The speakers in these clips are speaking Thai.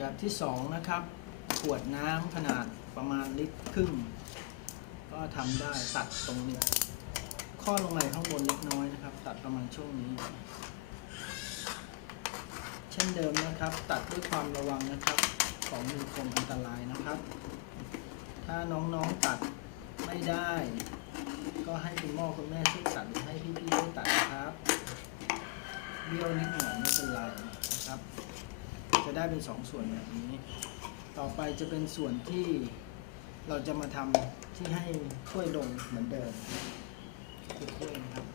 แบบที่สองนะครับ ขวดน้ำขนาดประมาณลิตรครึ่ง ก็ทำได้ตัดตรงนี้ข้อลงมาข้างบนเล็กน้อยนะครับ ตัดประมาณช่วงนี้ เช่นเดิมนะครับ ตัดด้วยความระวังนะครับ ของมีคมอันตรายนะครับ ถ้าน้องๆตัดไม่ได้ ก็ให้คุณพ่อคุณแม่ช่วยตัดหรือให้พี่ๆช่วยตัดนะครับเบี้ยวนิดหน่อยไม่เป็นไรนะครับ จะได้เป็นสองส่วนแบบนี้ ต่อไปจะเป็นส่วนที่เราจะมาทำที่ให้ถ้วยลงเหมือนเดิมคือถ้วยนะครับ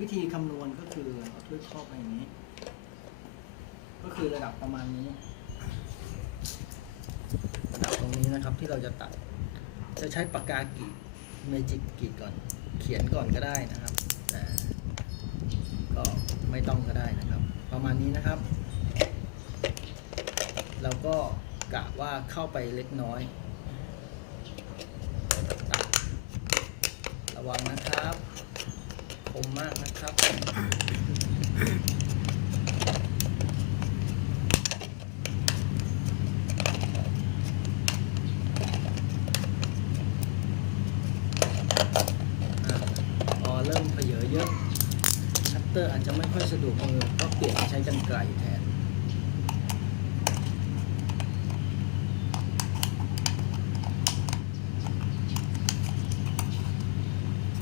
วิธีคำนวณก็คือเอาถ้วยครอบไปอย่างนี้ ก็คือระดับประมาณนี้ระดับตรงนี้นะครับที่เราจะตัด จะใช้ปากกากรีดเมจิกกรีดก่อน เขียนก่อนก็ได้นะครับแต่ก็ไม่ต้องก็ได้นะครับ ประมาณนี้นะครับ ก็กะว่าเข้าไปเล็กน้อย ระวังนะครับคมมากนะครับออเริ่มเผยเยอะคัตเตอร์อาจจะไม่ค่อยสะดวกมือก็เปลี่ยนใช้กันไกลแทน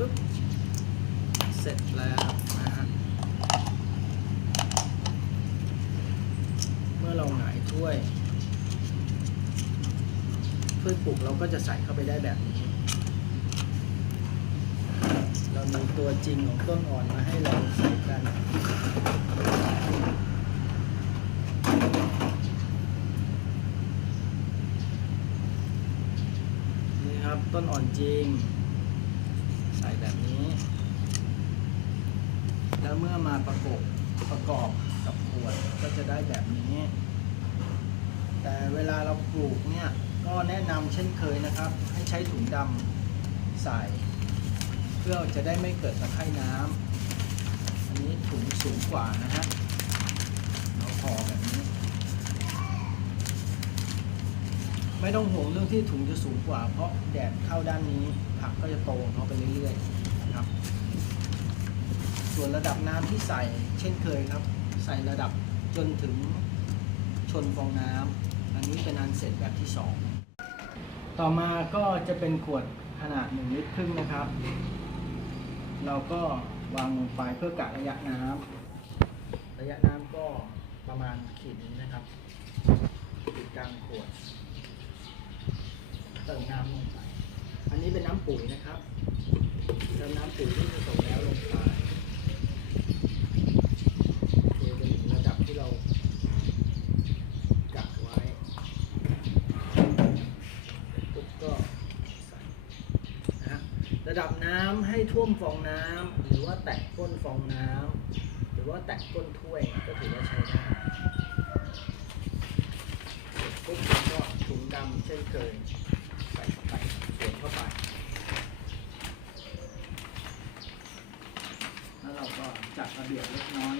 ปึ๊บเสร็จแล้วนะฮะเมื่อเราหงายถ้วยถ้วยปลุกเราก็จะใส่เข้าไปได้แบบนี้ เรามีตัวจริงของต้นอ่อนมาให้เราใส่กันนี่ครับต้นอ่อนจริง ใส่แบบนี้ แล้วเมื่อมาประกบประกอบกับขวดก็จะได้แบบนี้ แต่เวลาเราปลูกเนี่ยก็แนะนำเช่นเคยนะครับ ให้ใช้ถุงดำใส่ เพื่อจะได้ไม่เกิดตะไคร่น้ำอันนี้ถุงสูงกว่านะฮะเราพอแบบนี้ ไม่ต้องห่วงเรื่องที่ถุงจะสูงกว่า เพราะแดดเข้าด้านนี้ กก็จะโตของเขาไปเรื่อยๆนะครับ ส่วนระดับน้ำที่ใส่เช่นเคยครับ ใส่ระดับจนถึงชนฟองน้ำอันนี้เป็นอันเสร็จแบบที่สองต่อมาก็จะเป็นขวดขนาดหนึ่งลิตรครึ่งนะครับ เราก็วางลงไปเพื่อกะระยะน้ำระยะน้ำก็ประมาณขีดนี้นะครับขีดกลางขวดเติมน้ำลงไป อันนี้เป็นน้ำปุ๋ยนะครับเติมน้ำปุ๋ยที่ผสมแล้วลงไปเทไปถึงระดับที่เรากะไว้ปุ๊บก็ใส่นะระดับน้ำให้ท่วมฟองน้ำหรือว่าแตะก้นฟองน้ำหรือว่าแตะก้นถ้วยก็ถือว่าใช้ได้ปุ๊บก็ถุงดำเช่นเคยใส่เข้าไปสวมเข้าไป แล้วเราก็จัดระเบียบเล็กน้อย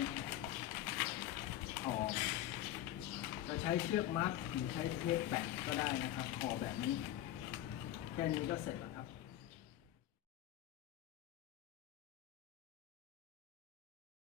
หอมจะใช้เชือกมัดหรือใช้เทปแปะก็ได้นะครับคอแบบนี้ แค่นี้ก็เสร็จแล้วครับ